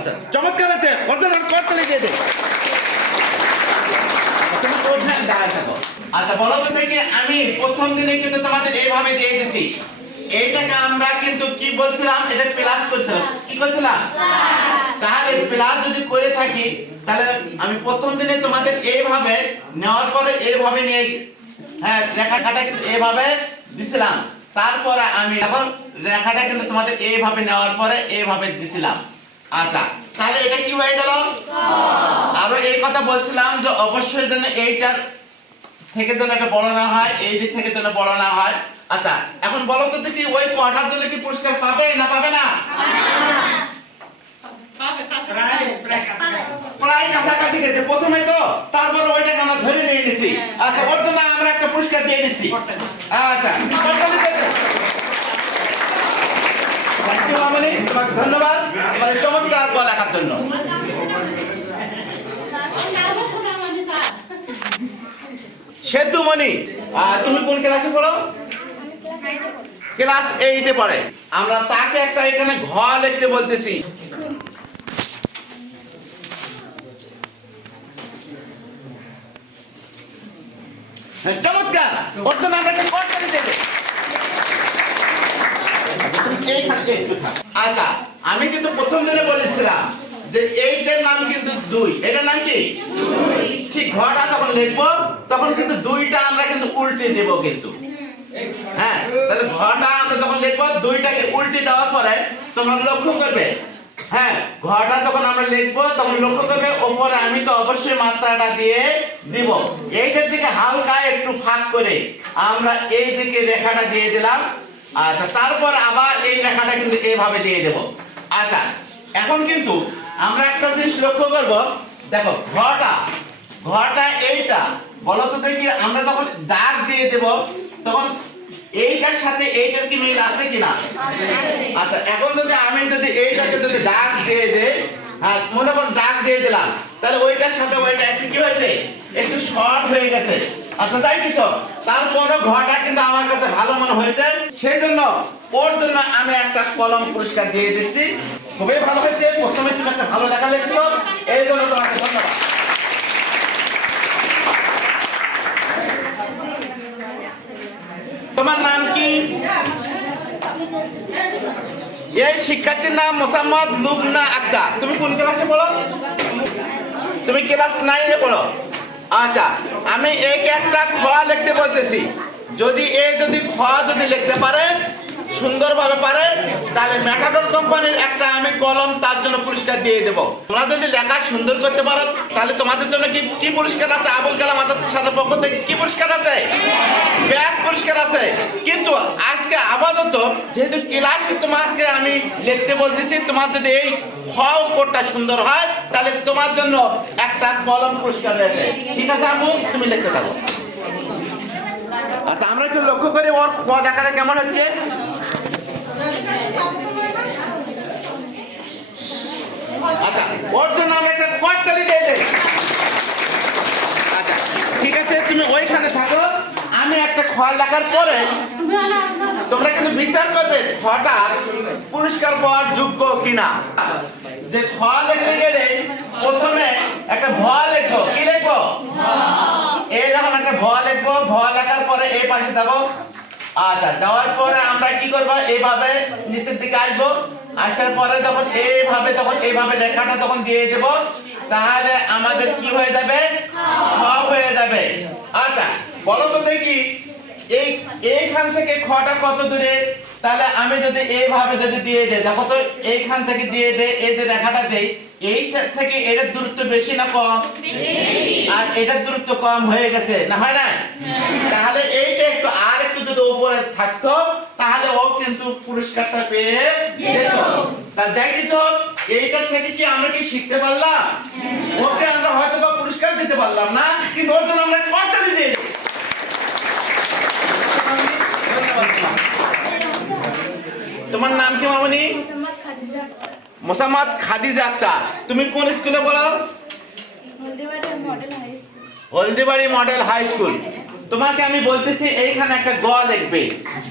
আচ্ছা চমৎকার আছে দে। আচ্ছা বলো তো আমি প্রথম দিনে কিন্তু তোমাদের এইভাবে দিয়ে দিছি। এইটাকে আমরা কিন্তু কি বলছিলাম? এটা প্লাস করছিলাম। কি করছিলাম? তাহলে প্লাস যদি করে থাকি, তাহলে আমি প্রথম দিনে তোমাদের এইভাবে নেওয়ার পরে এইভাবে নিয়ে হ্যাঁ রেখাটা কিন্তু এইভাবে দিছিলাম। তারপরে আমি এখন রেখাটা কিন্তু তোমাদের এইভাবে নেওয়ার পরে এইভাবে দিছিলাম। আচ্ছা তাহলে এটা কি হয়ে গেল? আরও এই কথা বলছিলাম যে অবশ্যই যেন এইটার থেকে যেন একটা বড় না হয় এই দিক থেকে যেন বড় না হয়। আচ্ছা এখন বলো তো দেখি ওই কটার জন্য কি পুরস্কার পাবে না পাবে না? প্রায় কাছাকাছি গেছে। প্রথমে তো তারপরে ওইটাকে আমরা ধরে দিয়ে নিছি। আচ্ছা ওর জন্য আমরা একটা পুরস্কার দিয়ে নিচ্ছি আচ্ছা তোমাকে ধন্যবাদ। চমৎকার গলা জন্য। সেতুমণি তুমি কোন ক্লাসে পড়ো? ক্লাস এইটে পড়ে। আমরা তাকে একটা এখানে ঘর লিখতে বলতেছি। হ্যাঁ, চমৎকার। ওর জন্য আমরা একটা করতালি দেবে। থাক। আচ্ছা আমি কিন্তু প্রথম দিনে বলেছিলাম যে এইটার নাম কিন্তু দুই। এটার নাম কি? ঠিক ঘটা যখন লিখব, তখন কিন্তু দুইটা আমরা কিন্তু উল্টে দেব কিন্তু। হ্যাঁ তাহলে ঘটা আমরা যখন লিখব, দুইটাকে উল্টে দেওয়ার পরে তোমরা লক্ষ্য করবে। হ্যাঁ ঘটা যখন আমরা লিখব, তখন লক্ষ্য করবে, ওপরে আমি তো অবশ্যই মাত্রাটা দিয়ে দিব। এইটার দিকে হালকা একটু ফাঁক করে আমরা এই দিকে রেখাটা দিয়ে দিলাম। আচ্ছা তারপর আবার এই রেখাটা কিন্তু এইভাবে দিয়ে দেব। আচ্ছা এখন কিন্তু আমরা একটা জিনিস লক্ষ্য করব। দেখো, ঘটা ঘটা এইটা, বলো তো দেখি, আমরা যখন দাগ দিয়ে দেব, তখন এইটার সাথে এইটার কি মিল আছে কিনা? আচ্ছা এখন যদি আমি যদি এইটাকে যদি দাগ দিয়ে দেই হ্যাঁ মনে করো দাগ দিয়ে দিলাম, তাহলে ওইটার সাথে ওইটা একটু কি হয়েছে? একটু শর্ট হয়ে গেছে। আচ্ছা তাই কিছু তারপরে ঘরটা কিন্তু আমার কাছে ভালো মনে হয়েছে। সেই জন্য, ওর জন্য আমি একটা কলম পুরস্কার দিয়ে দিচ্ছি। খুবই ভালো হয়েছে। প্রথমে তুমি একটা ভালো লেখা লিখছো। এই জন্য তোমাকে ধন্যবাদ। তোমার নাম কি? এই শিক্ষার্থীর নাম মোসাম্মদ লুবনা আক্তার। তুমি কোন ক্লাসে পড়ো? তুমি ক্লাস নাইনে পড়ো। আচ্ছা আমি এক একটা খ লিখতে বলতেছি। যদি এ যদি খ যদি লিখতে পারে, সুন্দরভাবে পারে তাহলে ম্যাটাডোর কোম্পানির একটা আমি কলম তার জন্য পুরস্কার দিয়ে দেবো। তোমরা যদি লেখা সুন্দর করতে পারো, তাহলে তোমাদের জন্য কি কি পুরস্কার আছে? আবুল কালাম আজাদ সাথে পক্ষ থেকে কি পুরস্কার আছে? ব্যাগ পুরস্কার আছে। কিন্তু আজকে আপাতত যেহেতু ক্লাসে তোমাকে আমি লিখতে বলতেছি, তোমার যদি এই খ কোডটা সুন্দর হয়, তাহলে তোমার জন্য একটা কলম পুরস্কার রয়েছে। ঠিক আছে আপু তুমি লিখতে থাকো। আচ্ছা আমরা একটু লক্ষ্য করি ওর দেখাটা কেমন হচ্ছে। আচ্ছা ওর জন্য আমরা একটা করতালি দিয়ে দেই আচ্ছা ঠিক আছে, তুমি ওইখানে থাকো। আমি একটা খোয়া লেখার পরে তোমরা কিন্তু বিচার করবে খটা পুরস্কার পাওয়ার যোগ্য কিনা। যে খ লিখতে গেলে প্রথমে একটা ভ লেখো কি লেখো এই যখন একটা ভ লিখব, ভ লেখার পরে এই পাশে যাব আচ্ছা যাওয়ার পরে আমরা কি করব? এইভাবে নিচের দিকে আসব। আসার পরে যখন এইভাবে যখন এইভাবে রেখাটা যখন দিয়ে দেব। তাহলে আমাদের কি হয়ে যাবে? খ হয়ে যাবে। আচ্ছা বলো তো দেখি এই এইখান থেকে খটা কত দূরে? তাহলে আমি যদি এইভাবে যদি দিয়ে দেই দেখো তো এইখান থেকে দিয়ে দে এই যে রেখাটা দেই এইটা থেকে এটার দূরত্ব বেশি না কম? আর এটার দূরত্ব কম হয়ে গেছে না হয় না? তাহলে এইটা একটু আর যদি উপরে থাকতো তাহলে ও কিন্তু পুরস্কারটা পেয়ে যেত। তা যাই কিছু হোক এইটার থেকে কি আমরা কি শিখতে পারলাম? ওকে আমরা হয়তো বা পুরস্কার দিতে পারলাম না কিন্তু ওর জন্য আমরা করতালি দিয়ে দিই। তোমার। নাম কি মামনি? মোসাম্মদ খাদিজা। আক্তার মোসাম্মদ খাদিজা আক্তার। তুমি কোন স্কুলে পড়ো হলদিবাড়ি মডেল হাই স্কুল। তোমাকে আমি বলতেছি, এইখানে একটা গ লিখবে।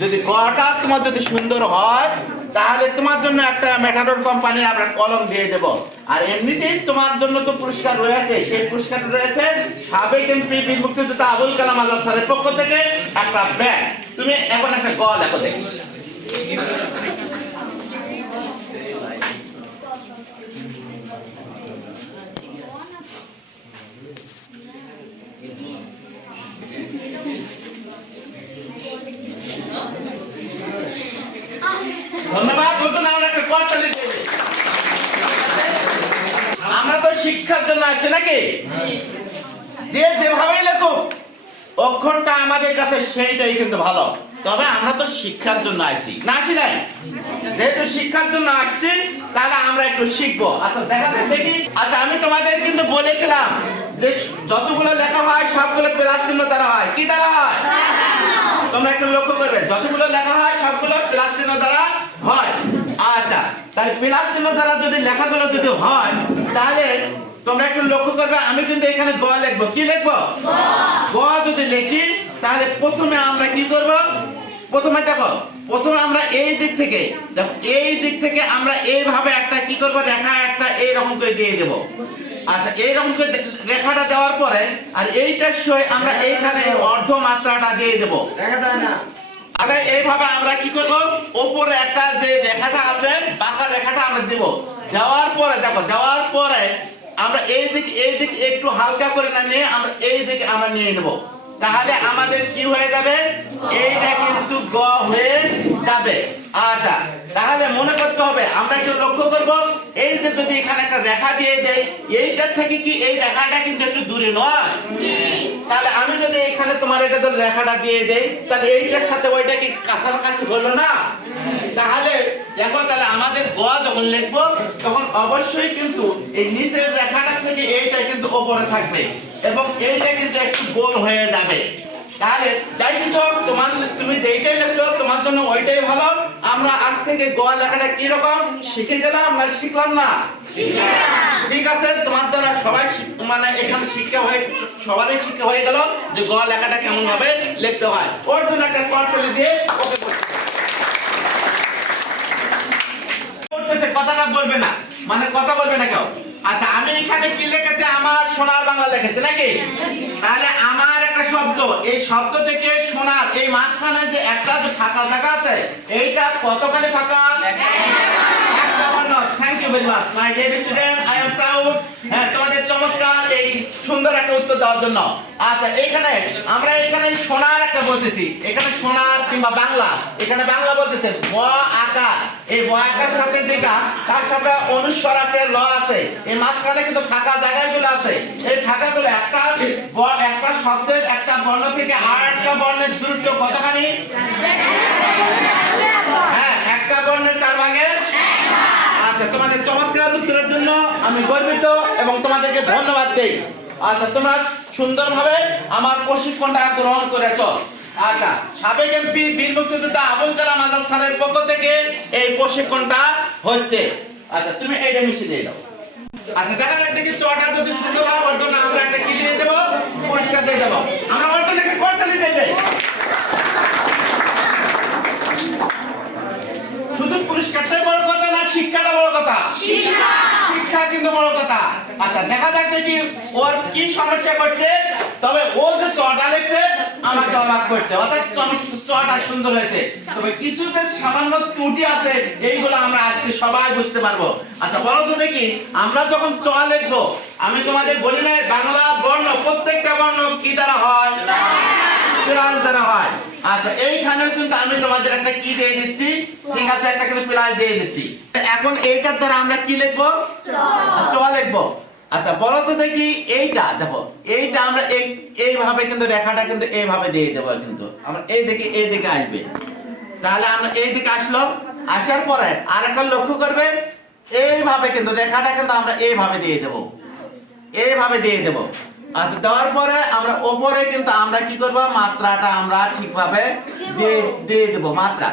যদি গটা তোমার যদি সুন্দর হয়, তাহলে তোমার জন্য একটা মেটাডোর কোম্পানির আমরা কলম দিয়ে দেব। আর এমনিতেই তোমার জন্য তো পুরস্কার রয়েছে, সেই পুরস্কার রয়েছে সাবেক এমপি বীর মুক্তিযোদ্ধা আবুল কালাম আজাদ স্যারের পক্ষ থেকে একটা ব্যাগ। তুমি এখন একটা গ লেখো দেখি ধন্যবাদ নতুন আমরা একটা করতালি দিয়ে দিই। আমরা তো শিক্ষার জন্য আছি নাকি যে যেভাবেই লেখুক, অক্ষরটা আমাদের কাছে সেইটাই কিন্তু ভালো। তবে আমরা তো শিক্ষার জন্য আছি না আছি নাই? যেহেতু শিক্ষার জন্য আসছি তাহলে আমরা একটু শিখব। আচ্ছা দেখা যাক দেখি। আচ্ছা আমি তোমাদের কিন্তু বলেছিলাম যে যতগুলো লেখা হয়, সবগুলো প্লাস চিহ্ন দ্বারা হয়। কি দ্বারা হয়? তোমরা একটু লক্ষ্য করবে। যতগুলো লেখা হয়, সবগুলো প্লাস চিহ্ন দ্বারা হয়। আচ্ছা তাহলে প্লাস চিহ্ন দ্বারা যদি লেখাগুলো যদি হয়, তাহলে তোমরা একটু লক্ষ্য করবে আমি কিন্তু এখানে গ লিখব। কি লিখব? গ যদি লিখি তাহলে প্রথমে আমরা কি করব? প্রথমে দেখো প্রথমে আমরা এই দিক থেকে দেখো এই দিক থেকে আমরা এইভাবে একটা কি করব? রেখা একটা এইরকম করে দিয়ে দেব। আচ্ছা এইরকম করে রেখাটা দেওয়ার পরে আর এইটার সই আমরা এইখানে অর্ধ মাত্রাটা দিয়ে দেব। তাহলে এইভাবে আমরা কি করব? উপরে একটা যে রেখাটা আছে বাঁকা রেখাটা আমরা দেব। দেওয়ার পরে দেখো দেওয়ার পরে আমরা এই দিক এই দিক একটু হালকা করে না নিয়ে আমরা এই দিকে আমরা নিয়ে নেব। তাহলে আমাদের কি হয়ে যাবে? এইটা কিন্তু গ হয়ে যাবে। আচ্ছা তাহলে মনে করতে হবে আমরা একটু লক্ষ্য করব? এই যে যদি এখানে একটা রেখা দিয়ে দেই এইটার থেকে কি এই রেখাটা কিন্তু একটু দূরে নয়? তাহলে আমি যদি এখানে তোমার এটা যদি রেখাটা দিয়ে দেই তাহলে এইটার সাথে ওইটা কি কাছাকাছি হলো না? তাহলে দেখো তাহলে আমাদের গ যখন লিখব তখন অবশ্যই কিন্তু এই নিচের রেখাটা থেকে এইটা কিন্তু ওপরে থাকবে এবং এইটা কিন্তু একটু গোল হয়ে যাবে। তাহলে যাই কিছু তোমার, তুমি যেইটাই লেখছো, তোমার জন্য ওইটাই ভালো। আমরা আজ থেকে গ লেখাটা কি রকম? শিখে গেলাম না শিখলাম না? ঠিক আছে, তোমার দ্বারা সবাই মানে এখানে শিক্ষা হয়ে, সবারই শিক্ষা হয়ে গেল যে গ লেখাটা কেমন ভাবে লিখতে হয়। ওর জন্য একটা করতলি দিয়ে ওকে করতেছে কথাটা বলবে না। মানে কথা বলবে না কেউ। আচ্ছা আমি এখানে কি লিখেছি? আমার সোনার বাংলা লিখেছি নাকি? তাহলে আমার শব্দ, এই শব্দ থেকে সোনার এই মাঝখানে যে একটা যে ফাঁকা জায়গা আছে, এইটা কতখানি ফাঁকা? Thank you very much my dear student I am proud হ্যাঁ তোমাদের চমৎকার এই সুন্দর একটা উত্তর দেওয়ার জন্য। আচ্ছা এখানে আমরা এখানে সোনার একটা বলতেছি। এখানে সোনার কিংবা বাংলা। এখানে বাংলা বলতেছে ব আকার। এই ব আকার সাথে যেটা, তার সাথে অনুস্বর আছে, ল আছে। এই মাঝখানে কিন্তু ফাঁকা জায়গাগুলো আছে। এই ফাঁকাগুলো একটা ব- একটা শব্দের একটা বর্ণ থেকে আর একটা বর্ণের দূরত্ব কতখানি? হ্যাঁ একটা বর্ণের চার ভাগের আচ্ছা তোমাদের চমৎকার উত্তরের জন্য আমি গর্বিত এবং তোমাদেরকে ধন্যবাদ দেই। আচ্ছা তোমরা সুন্দরভাবে আমার প্রশিক্ষণটা গ্রহণ করেছ। আচ্ছা সাবেক এমপি, বীর মুক্তিযোদ্ধা আবুল কালাম আজাদ স্যারের পক্ষ থেকে এই প্রশিক্ষণটা হচ্ছে। আচ্ছা তুমি এইটা মিশিয়ে দিয়ে দাও। আচ্ছা দেখা যাক দেখি চটা যদি সুন্দর হয় ওর জন্য আমরা একটা কি দিয়ে দেবো? পুরস্কার দিয়ে দেবো। আমরা ওর জন্য একটা করতালি দিয়ে দেই। শুধু পুরস্কারটাই বড় কথা না শিক্ষাটা বড় কথা। শিক্ষা। কিন্তু বড় কথা। আচ্ছা দেখা যাক দেখি ওর কি সমস্যা করছে। তবে ও যে চটা লিখছে আমাকে অবাক করছে। অর্থাৎ চটা সুন্দর হয়েছে। তবে কিছুতে সামান্য ত্রুটি আছে, এইগুলো আমরা আজকে সবাই বুঝতে পারব। আচ্ছা বলো তো দেখি, আমরা যখন চ লিখব, আমি তোমাদের বলি না বাংলা বর্ণ, প্রত্যেকটা বর্ণ কি দ্বারা হয়? প্লাস দ্বারা হয়। আচ্ছা এইখানেও কিন্তু আমি তোমাদের একটা কি দিয়ে দিচ্ছি? ঠিক আছে, একটা কিন্তু প্লাস দিয়ে দিচ্ছি। এখন এইটার দ্বারা আমরা কি লিখব? চ লিখব। আচ্ছা বলো তো দেখি, এইটা, দেখো, এইটা আমরা এই এইভাবে কিন্তু রেখাটা কিন্তু এইভাবে দিয়ে দেবো কিন্তু। আমরা এই দিকে এই দিকে আসবে। তাহলে আমরা এই দিকে আসলো আসার পরে আর একটা লক্ষ্য করবে, এইভাবে কিন্তু রেখাটা কিন্তু আমরা এইভাবে দিয়ে দেবো। এইভাবে দিয়ে দেব। আচ্ছা দেওয়ার পরে আমরা ওপরে কিন্তু আমরা কি করব? মাত্রাটা আমরা ঠিকভাবে দিয়ে দিয়ে দেব, মাত্রা।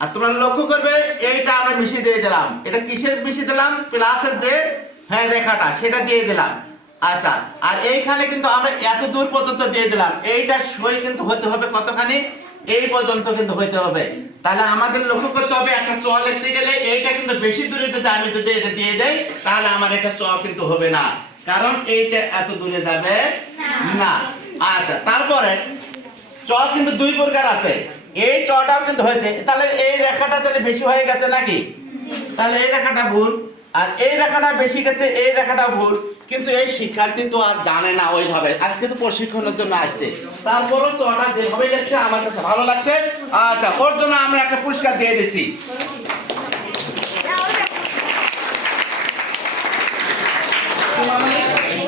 আর তোমরা লক্ষ্য করবে, এইটা আমরা মিশিয়ে দিয়ে দিলাম। এটা কিসের মিশিয়ে দিলাম? প্লাসের যে হ্যাঁ রেখাটা, সেটা দিয়ে দিলাম। আচ্ছা আর এইখানে কিন্তু আমরা এত দূর পর্যন্ত দিয়ে দিলাম। এইটা সই কিন্তু হতে হবে কতখানি? এই পর্যন্ত কিন্তু হইতে হবে। তাহলে আমাদের লক্ষ্য করতে হবে একটা চ লিখতে গেলে এইটা কিন্তু বেশি দূরে যদি আমি যদি এটা দিয়ে দেই, তাহলে আমার এটা চ কিন্তু হবে না। কারণ এইটা এত দূরে যাবে না। আচ্ছা তারপরে চ কিন্তু দুই প্রকার আছে। এই চটাও কিন্তু হয়েছে। তাহলে এই রেখাটা তাহলে বেশি হয়ে গেছে নাকি? তাহলে এই রেখাটা ভুল। আর এই রেখাটা বেশি গেছে এই রেখাটা ভুল। কিন্তু এই শিক্ষার্থী তো আর জানে না ওইভাবে। আজকে তো প্রশিক্ষণের জন্য আসছে। তারপরও তো ওটা যেভাবে যাচ্ছে আমার কাছে ভালো লাগছে। আচ্ছা ওর জন্য আমরা একটা পুরস্কার দিয়ে দিছি।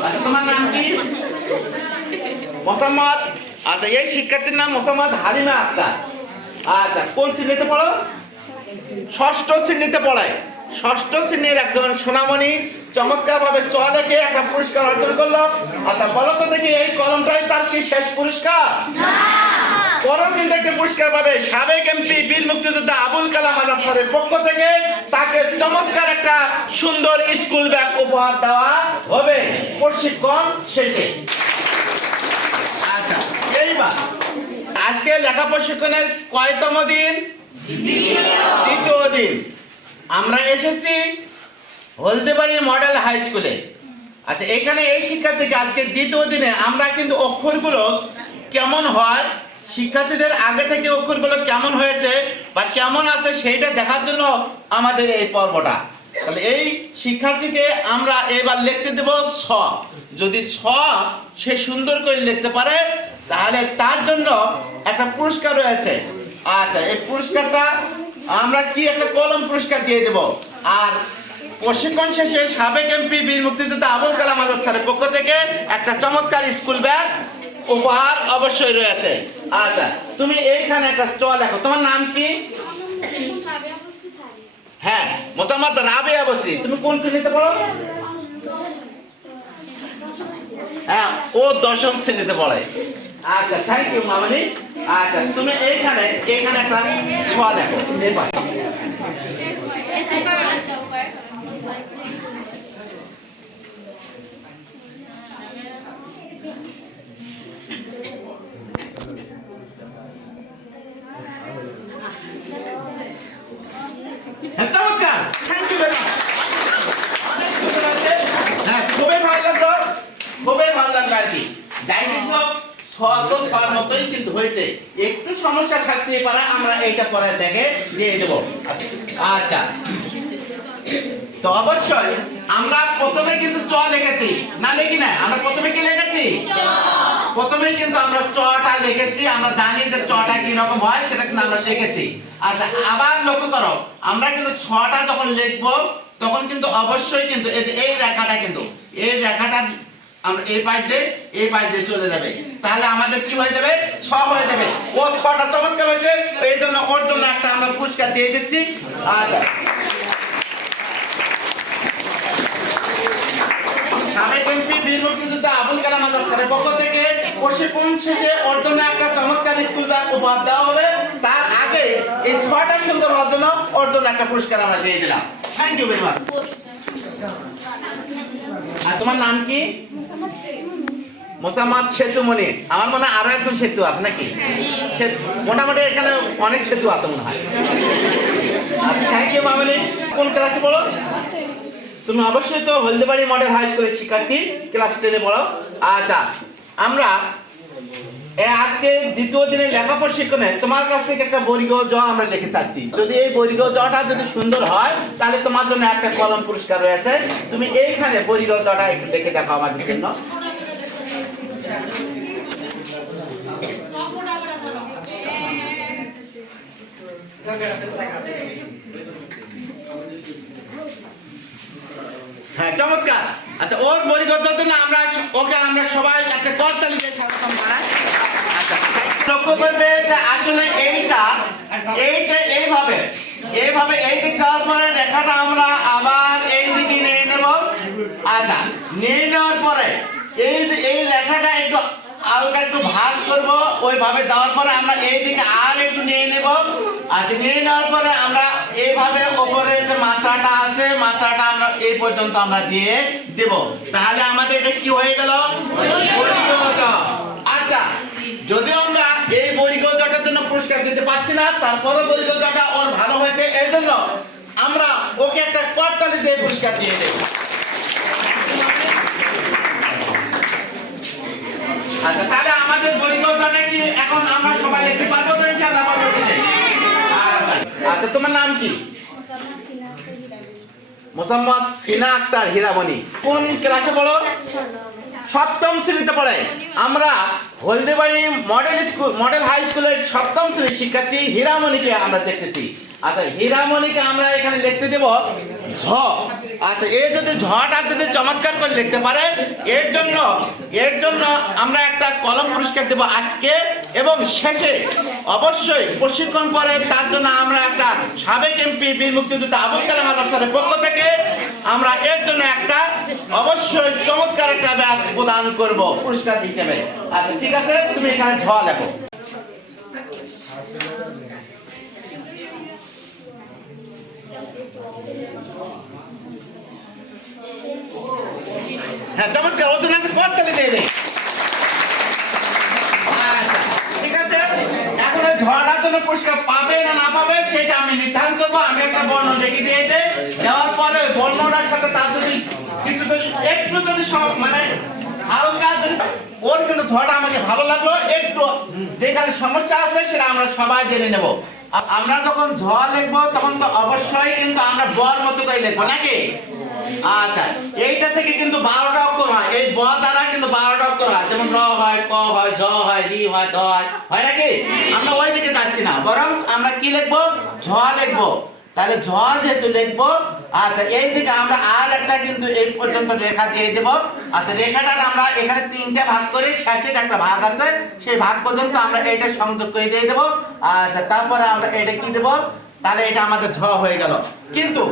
আচ্ছা, তোমার নাম কি? মোসাম্মদ। আচ্ছা এই শিক্ষার্থীর নাম মোসাম্মদ হালিমা আক্তার। আচ্ছা কোন শ্রেণীতে পড়ো? ষষ্ঠ শ্রেণীতে পড়ায়। ষষ্ঠ শ্রেণির একজন সোনামণি চমৎকার ভাবে চলেকে একটা পুরস্কার অর্জন করল। আচ্ছা বলো তো দেখি এই কলমটাই তার কি শেষ পুরস্কার? পরও কিন্তু একটা পুরস্কার পাবে সাবেক এমপি বীর মুক্তিযোদ্ধা আবুল কালাম আজাদ স্যারের পক্ষ থেকে। তাকে চমৎকার একটা সুন্দর স্কুল ব্যাগ উপহার দেওয়া হবে। প্রশিক্ষণ শেষে। আচ্ছা এইবার। আজকে লেখা প্রশিক্ষণের কয়তম দিন? দ্বিতীয় দিন। আমরা এসেছি হলদেবাড়ি মডেল হাই স্কুলে। আচ্ছা এখানে এই শিক্ষার্থীকে আজকে দ্বিতীয় দিনে আমরা কিন্তু অক্ষরগুলো কেমন হয়, শিক্ষার্থীদের আগে থেকে অক্ষরগুলো কেমন হয়েছে বা কেমন আছে সেইটা দেখার জন্য আমাদের এই পর্বটা। তাহলে এই শিক্ষার্থীকে আমরা এবার লিখতে দেব স। যদি স সে সুন্দর করে লিখতে পারে, তাহলে তার জন্য একটা পুরস্কার রয়েছে। আচ্ছা এই পুরস্কারটা আমরা কি একটা কলম পুরস্কার দিয়ে দেব? আর প্রশিক্ষণ শেষে সাবেক এমপি বীর মুক্তিযোদ্ধা আবুল কালাম আজাদ স্যারের পক্ষ থেকে একটা চমৎকার স্কুল ব্যাগ উপহার অবশ্যই রয়েছে। আচ্ছা তুমি এইখানে একটা চল লেখো তোমার নাম কি? হ্যাঁ মোসাম্মদ রাবিয়া বসি। তুমি কোন শ্রেণীতে পড়ো? হ্যাঁ ও দশম শ্রেণীতে পড়ে। আচ্ছা থ্যাংক ইউ মামনি। আচ্ছা তুমি এইখানে এইখানে একটা ছোঁয়া দেখো এই পাশে। হ্যাঁ চমৎকার থ্যাংক ইউ ভেরি অনেক সুন্দর আছে হ্যাঁ খুবই ভালো লাগল খুবই ভালো লাগল আর কি যাই কিছু হোক ছয় তো ছয়ের মতোই কিন্তু হয়েছে। একটু সমস্যা থাকতে পারে আমরা এইটা পরে দেখে দিয়ে দেবো। আচ্ছা। তো অবশ্যই আমরা প্রথমে কিন্তু চ লিখেছি না লিখি না আমরা প্রথমে কি লিখেছি? প্রথমে কিন্তু আমরা চটা লিখেছি আমরা জানি যে চটা কি রকম হয় সেটা কিন্তু আমরা লিখেছি। আচ্ছা আবার লক্ষ্য করো আমরা কিন্তু ছটা যখন লিখব তখন কিন্তু অবশ্যই কিন্তু এই যে এই রেখাটা কিন্তু এই রেখাটা আমরা এই পাশ দিয়ে এই পাশ দিয়ে চলে যাবে। তাহলে আমাদের কি হয়ে যাবে? ছ হয়ে যাবে। ও ছটা চমৎকার হয়েছে, এই জন্য ওর জন্য একটা আমরা পুরস্কার দিয়ে দিচ্ছি। আচ্ছা। আবুল কালাম থেকে একটা চমৎকার স্কুল দেওয়া হবে। তার আগে এই ছয়টা সুন্দর একটা পুরস্কার আমরা দিয়ে দিলাম। থ্যাংক ইউ মাচ আর তোমার নাম কি? মোসাম্মদ সেতুমণি আমার মনে হয় আরও একজন সেতু আছে নাকি? মোটামুটি এখানে অনেক সেতু আছে মনে হয়। থ্যাংক ইউ মামনি। কোন ক্লাসে পড়ো? তুমি অবশ্যই তো হলদিবাড়ি মডেল হাই স্কুলের শিক্ষার্থী ক্লাস টেনে পড়ো। আচ্ছা আমরা আজকে দ্বিতীয় দিনে লেখা প্রশিক্ষণে তোমার কাছ থেকে একটা বর্গ জ আমরা লিখে চাচ্ছি। যদি এই বর্গ জটা যদি সুন্দর হয় তাহলে তোমার জন্য একটা কলম পুরস্কার রয়েছে। তুমি এইখানে বর্গ জটা একটু লিখে দেখো আমাদের জন্য। হ্যাঁ চমৎকার। আচ্ছা ওর পরিকল্পনার জন্য আমরা ওকে আমরা সবাই একটা করতালি দিয়ে স্বাগতম জানাই। আচ্ছা লক্ষ্য করবে যে আসলে এইটা এইটা এইভাবে এইভাবে এই দিক যাওয়ার পরে রেখাটা আমরা আবার এই দিকে নিয়ে নেব। আচ্ছা নিয়ে নেওয়ার পরে এই এই রেখাটা একটু হালকা একটু ভাঁজ করব, ওইভাবে যাওয়ার পরে আমরা এই দিকে আর একটু নিয়ে নেব। আর নিয়ে নেওয়ার পরে আমরা এইভাবে ওপরে যে মাত্রাটা আছে, মাত্রাটা আমরা এই পর্যন্ত আমরা দিয়ে দেব। তাহলে আমাদের এটা কি হয়ে গেল? আচ্ছা যদি আমরা এই বৈরিকজটার জন্য পুরস্কার দিতে পারছি না তারপরে বৈধতাটা ওর ভালো হয়েছে এই জন্য আমরা ওকে একটা করতালি দিয়ে পুরস্কার দিয়ে দেব। আচ্ছা তাহলে আমাদের বৈধতাটা কি এখন আমরা সবাই লিখতে পারব তো ইনশাআল্লাহ আচ্ছা, আচ্ছা তোমার নাম কি? মোসাম্মদ সিনা আক্তার হীরামণি। কোন ক্লাসে পড়ো? সপ্তম শ্রেণীতে পড়ে। আমরা Haldibari model school model high স্কুলের সপ্তম শ্রেণির শিক্ষার্থী হীরামণিকে আমরা দেখতেছি। আচ্ছা হীরামণিকে আমরা এখানে লিখতে দেব ঝ। আচ্ছা এ যদি ঝটা যদি চমৎকার করে লিখতে পারে, এর জন্য এর জন্য আমরা একটা কলম পুরস্কার দেব আজকে এবং শেষে। অবশ্যই প্রশিক্ষণ পরে তার জন্য আমরা একটা সাবেক এমপি বীর মুক্তিযোদ্ধা আবুল কালাম আজাদ স্যারের পক্ষ থেকে আমরা এর জন্য একটা অবশ্যই চমৎকার একটা ব্যাগ প্রদান করব পুরস্কার হিসেবে। আচ্ছা ঠিক আছে, তুমি এখানে ঝ লেখো। হ্যাঁ চমৎকার ওর জন্য একটা করতালি দিয়ে দে আচ্ছা, ঠিক আছে? এখন ঝড়ার জন্য পুরস্কার পাবে না না পাবে সেটা আমি নির্ধারণ করব। আমি একটা বর্ণ লিখে দিয়ে দেই। দেওয়ার পরে বর্ণটার সাথে তার যদি কিছু যদি একটু যদি সব মানে হালকা যদি ওর কিন্তু ঝড়টা আমাকে ভালো লাগল। একটু যেখানে সমস্যা আছে সেটা আমরা সবাই জেনে নেব। আমরা যখন ঝ লিখব তখন তো অবশ্যই কিন্তু আমরা বর মতো করে লিখব নাকি? আচ্ছা এইটা থেকে কিন্তু বারোটা অক্ষর হয়। এই ব দ্বারা কিন্তু বারোটা অক্ষর হয়। যেমন র হয়, ক হয়, ঝ হয়, রি হয়, দ হয়। হয় নাকি? আমরা ওই দিকে যাচ্ছি না। বরং আমরা কি লিখব? ঝ লিখব। তাহলে ঝ যেহেতু লিখব আচ্ছা এই দিকে আমরা আর একটা কিন্তু এই পর্যন্ত রেখা দিয়ে দেব। আচ্ছা রেখাটার আমরা এখানে তিনটে ভাগ করে শেষের একটা ভাগ আছে। সেই ভাগ পর্যন্ত আমরা এইটা সংযোগ করে দিয়ে দেবো। আচ্ছা তারপরে আমরা এটা কি দেবো? তাহলে এটা আমাদের ঝ হয়ে গেল। কিন্তু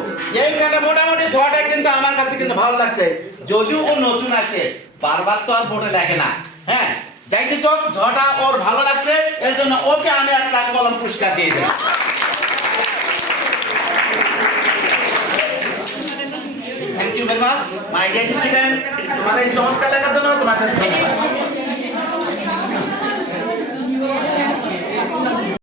এইখানে মোটামুটি ঝটা কিন্তু আমার কাছে কিন্তু ভালো লাগছে। যদিও ও নতুন আছে, বারবার তো আর বোর্ডে লেখে না। হ্যাঁ যাই কিছু ঝটা ওর ভালো লাগছে, এর জন্য ওকে আমি একটা কলম পুরস্কার দিয়ে দেবো। Thank you very much my dear student তোমার এই চমৎকার লেখার জন্য তোমাকে ধন্যবাদ।